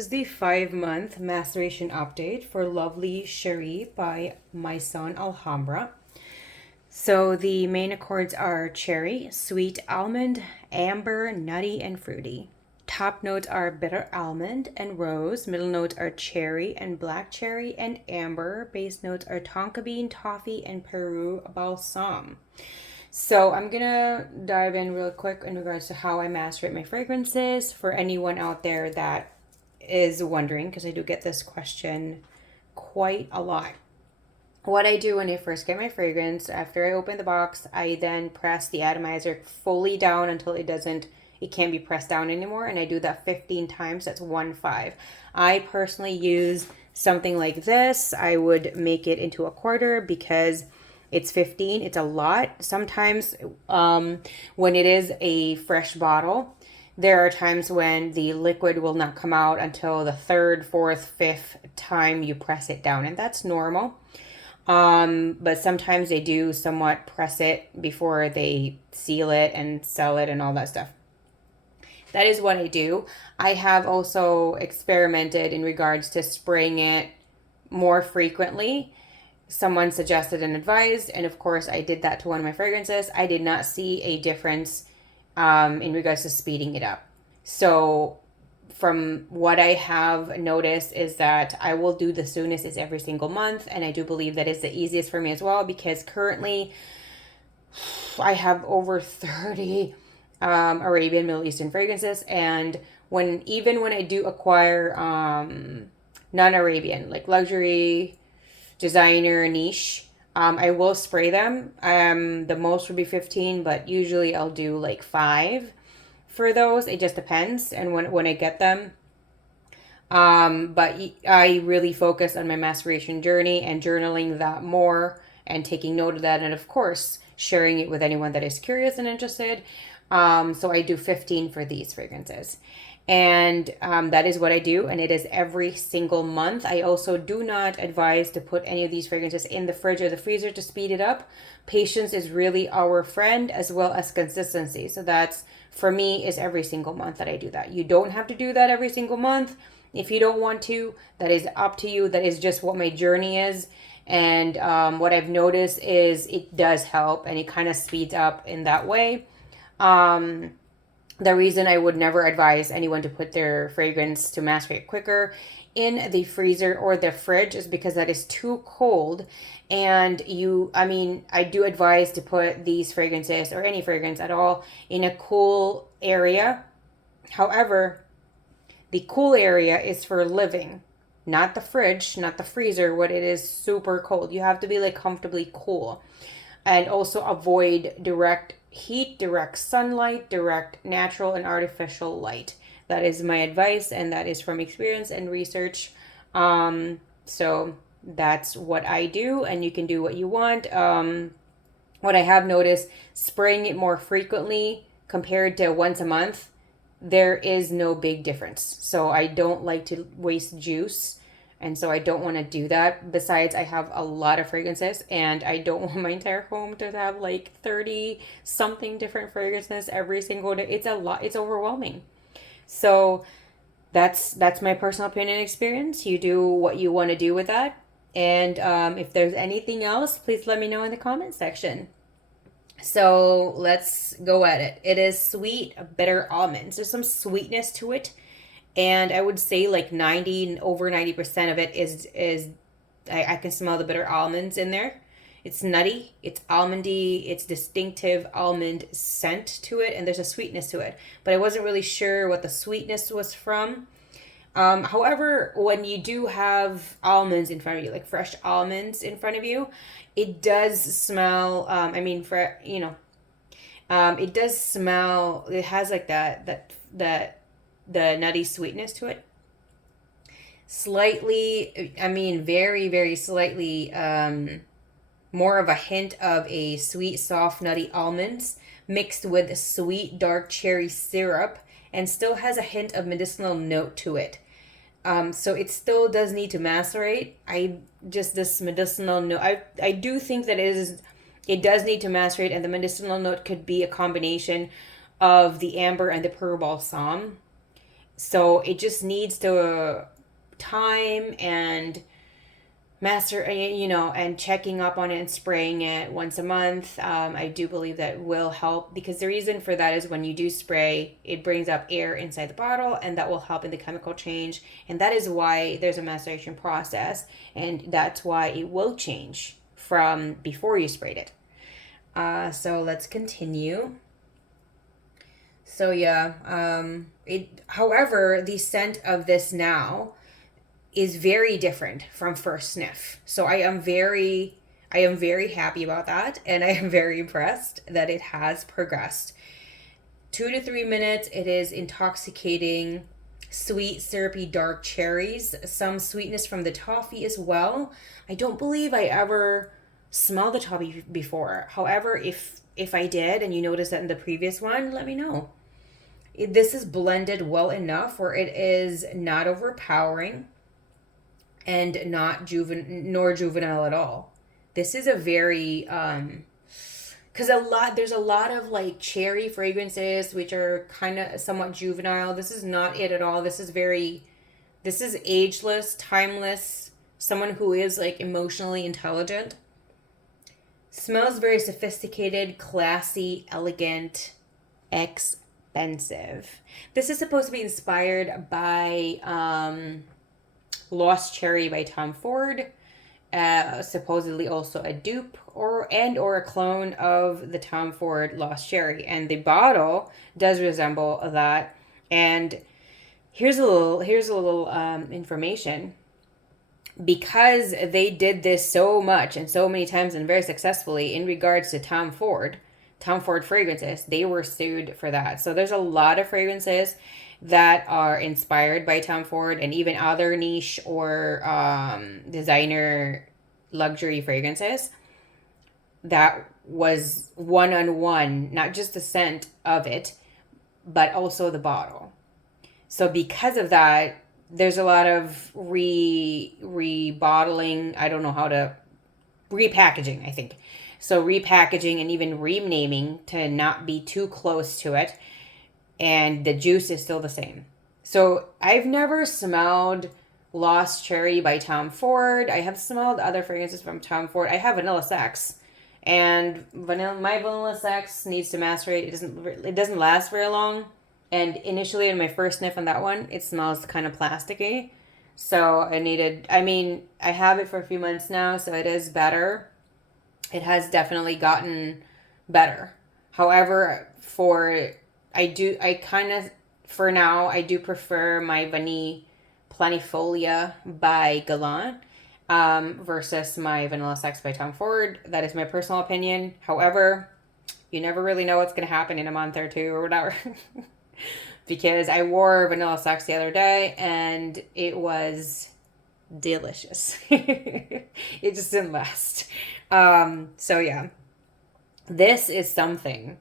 This is the 5-month maceration update for lovely Cherie by Maison Alhambra. So the main accords are cherry, sweet almond, amber, nutty, and fruity. Top notes are bitter almond and rose. Middle notes are cherry and black cherry and amber. Base notes are tonka bean, toffee, and Peru balsam. So I'm gonna dive in real quick in regards to how I macerate my fragrances for anyone out there that is wondering, because I do get this question quite a lot. What I do when I first get my fragrance, after I open the box, I then press the atomizer fully down until it can't be pressed down anymore. And I do that 15 times. That's 1-5. I personally use something like this. I would make it into a quarter because it's 15. It's a lot. Sometimes when it is a fresh bottle, there are times when the liquid will not come out until the third, fourth, fifth time you press it down, and that's normal. But sometimes they do somewhat press it before they seal it and sell it and all that stuff. That is what I do. I have also experimented in regards to spraying it more frequently. Someone suggested and advised, and of course I did that to one of my fragrances. I did not see a difference in regards to speeding it up. So from what I have noticed is that I will do the soonest is every single month, and I do believe that is the easiest for me as well, because currently I have over 30 Arabian Middle Eastern fragrances, and even when I do acquire non-Arabian, like luxury, designer, niche, I will spray them. The most would be 15, but usually I'll do like 5 for those. It just depends, and when I get them. But I really focus on my maceration journey and journaling that more and taking note of that, and of course sharing it with anyone that is curious and interested. So I do 15 for these fragrances. And that is what I do, and it is every single month. I also do not advise to put any of these fragrances in the fridge or the freezer to speed it up. Patience is really our friend, as well as consistency. So that's, for me, is every single month that I do that. You don't have to do that every single month. If you don't want to, that is up to you. That is just what my journey is. And what I've noticed is it does help, and it kind of speeds up in that way. The reason I would never advise anyone to put their fragrance to macerate quicker in the freezer or the fridge is because that is too cold. And I do advise to put these fragrances, or any fragrance at all, in a cool area. However, the cool area is for living, not the fridge, not the freezer, when it is super cold. You have to be like comfortably cool. And also avoid direct heat, direct sunlight, direct natural and artificial light. That is my advice, and that is from experience and research. So that's what I do, and you can do what you want. What I have noticed, spraying it more frequently compared to once a month, there is no big difference. So I don't like to waste juice, and so I don't want to do that. Besides, I have a lot of fragrances, and I don't want my entire home to have like 30 something different fragrances every single day. It's a lot. It's overwhelming. So that's my personal opinion and experience. You do what you want to do with that. And if there's anything else, please let me know in the comment section. So let's go at it. It is sweet, bitter almonds. There's some sweetness to it. And I would say like over 90% of it is I can smell the bitter almonds in there. It's nutty, it's almondy, it's distinctive almond scent to it, and there's a sweetness to it. But I wasn't really sure what the sweetness was from. However, when you do have almonds in front of you, like fresh almonds in front of you, it does smell. It does smell. It has like that the nutty sweetness to it. Slightly, very, very slightly, more of a hint of a sweet, soft, nutty almonds mixed with sweet, dark cherry syrup, and still has a hint of medicinal note to it. So it still does need to macerate. This medicinal note, I do think that it does need to macerate, and the medicinal note could be a combination of the amber and the Peru balsam. So it just needs to time and master, and checking up on it and spraying it once a month. I do believe that will help, because the reason for that is when you do spray, it brings up air inside the bottle, and that will help in the chemical change. And that is why there's a maceration process, and that's why it will change from before you sprayed it. So let's continue. So yeah, however, the scent of this now is very different from first sniff. So I am very happy about that, and I am very impressed that it has progressed. 2 to 3 minutes, it is intoxicating, sweet, syrupy, dark cherries, some sweetness from the toffee as well. I don't believe I ever smelled the toffee before. However, if I did and you noticed that in the previous one, let me know. This is blended well enough where it is not overpowering and not nor juvenile at all. This is a very because there's a lot of like cherry fragrances which are kind of somewhat juvenile. This is not it at all. This is ageless, timeless, someone who is like emotionally intelligent. Smells very sophisticated, classy, elegant, expensive. This is supposed to be inspired by Lost Cherry by Tom Ford, supposedly also a dupe or a clone of the Tom Ford Lost Cherry, and the bottle does resemble that. And here's a little information. Because they did this so much and so many times and very successfully in regards to Tom Ford fragrances, they were sued for that. So there's a lot of fragrances that are inspired by Tom Ford and even other niche or designer luxury fragrances that was one-on-one, not just the scent of it, but also the bottle. So because of that, there's a lot of rebottling. I don't know how to repackaging, I think. So repackaging and even renaming to not be too close to it. And the juice is still the same. So I've never smelled Lost Cherry by Tom Ford. I have smelled other fragrances from Tom Ford. I have Vanilla Sex. And my Vanilla Sex needs to macerate. It doesn't last very long. And initially in my first sniff on that one, it smells kind of plasticky. So I have it for a few months now, so it is better. It has definitely gotten better. However, for now, I do prefer my Vanille Planifolia by Galant versus my Vanilla Sex by Tom Ford. That is my personal opinion. However, you never really know what's going to happen in a month or two or whatever. Because I wore Vanilla Sex the other day and it was delicious. It just didn't last. So yeah, this is something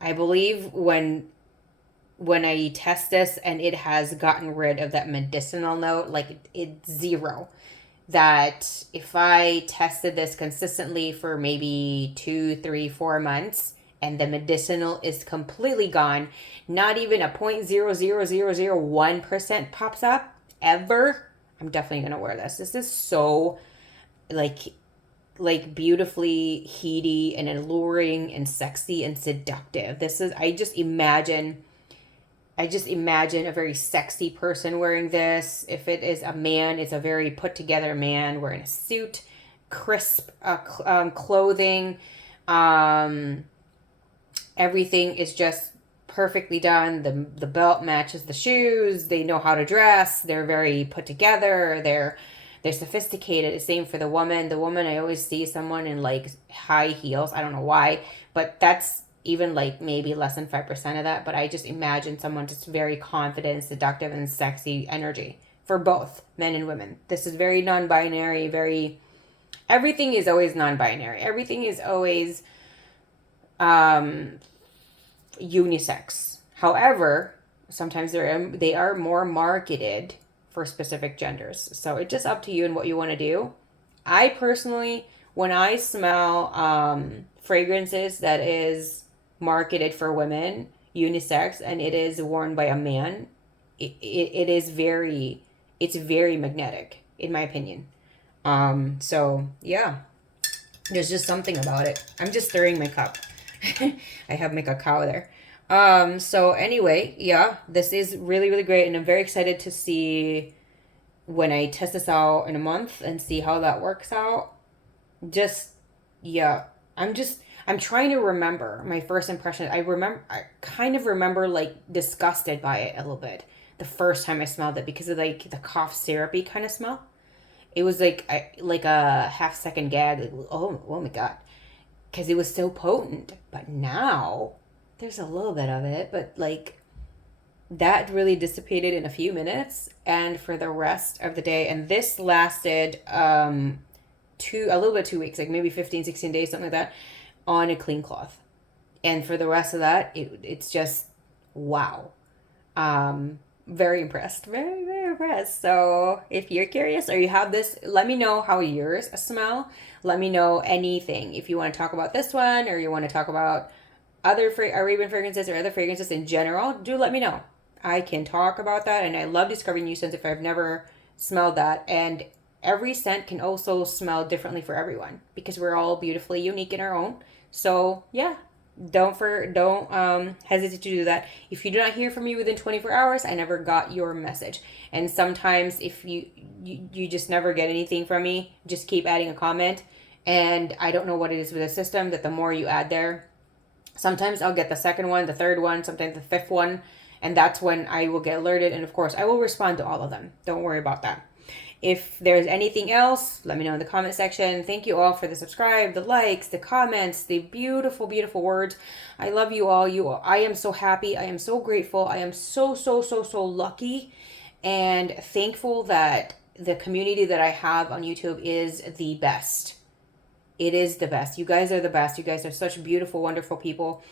I believe when I test this and it has gotten rid of that medicinal note, like it's zero. That if I tested this consistently for maybe 2, 3, 4 months and the medicinal is completely gone, not even a 0.00001% pops up ever, I'm definitely going to wear this. This is so like beautifully heaty and alluring and sexy and seductive. I just imagine a very sexy person wearing this. If it is a man, it's a very put together man wearing a suit, crisp clothing. Everything is just perfectly done. The belt matches the shoes. They know how to dress. They're very put together. They're sophisticated. Same for the woman. The woman, I always see someone in like high heels. I don't know why, but that's even like maybe less than 5% of that. But I just imagine someone just very confident, seductive, and sexy energy for both men and women. This is very non-binary. Everything is always non-binary. Everything is always unisex. However, sometimes they are more marketed for specific genders. So it's just up to you and what you want to do. I personally, when I smell fragrances that is marketed for women, unisex, and it is worn by a man, it is very, it's very magnetic in my opinion. So yeah, there's just something about it. I'm just stirring my cup. I have my cacao there. So anyway, yeah, this is really, really great. And I'm very excited to see when I test this out in a month and see how that works out. Just, yeah, I'm trying to remember my first impression. I kind of remember like disgusted by it a little bit the first time I smelled it because of like the cough syrupy kind of smell. It was like a half second gag. Like, oh my god, because it was so potent. But now there's a little bit of it, but like that really dissipated in a few minutes, and for the rest of the day. And this lasted a little bit 2 weeks, like maybe 15, 16 days, something like that, on a clean cloth. And for the rest of that, it's just wow. Very impressed. Very, very impressed. So if you're curious or you have this, let me know how yours smell. Let me know anything. If you want to talk about this one or you want to talk about other Arabian fragrances or other fragrances in general, do let me know. I can talk about that. And I love discovering new scents if I've never smelled that. And every scent can also smell differently for everyone because we're all beautifully unique in our own. So yeah, don't hesitate to do that. If you do not hear from me within 24 hours, I never got your message. And sometimes if you just never get anything from me, just keep adding a comment. And I don't know what it is with the system that the more you add there, sometimes I'll get the second one, the third one, sometimes the fifth one, and that's when I will get alerted. And of course, I will respond to all of them. Don't worry about that. If there's anything else, let me know in the comment section. Thank you all for the subscribe, the likes, the comments, the beautiful, beautiful words. I love you all. I am so happy. I am so grateful. I am so, so, so, so lucky and thankful that the community that I have on YouTube is the best. It is the best. You guys are the best. You guys are such beautiful, wonderful people,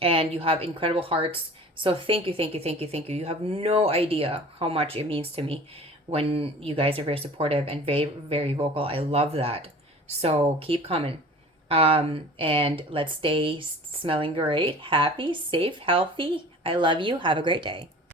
and you have incredible hearts. So thank you, thank you, thank you, thank you. You have no idea how much it means to me when you guys are very supportive and very, very vocal. I love that. So keep coming. And let's stay smelling great, happy, safe, healthy. I love you. Have a great day.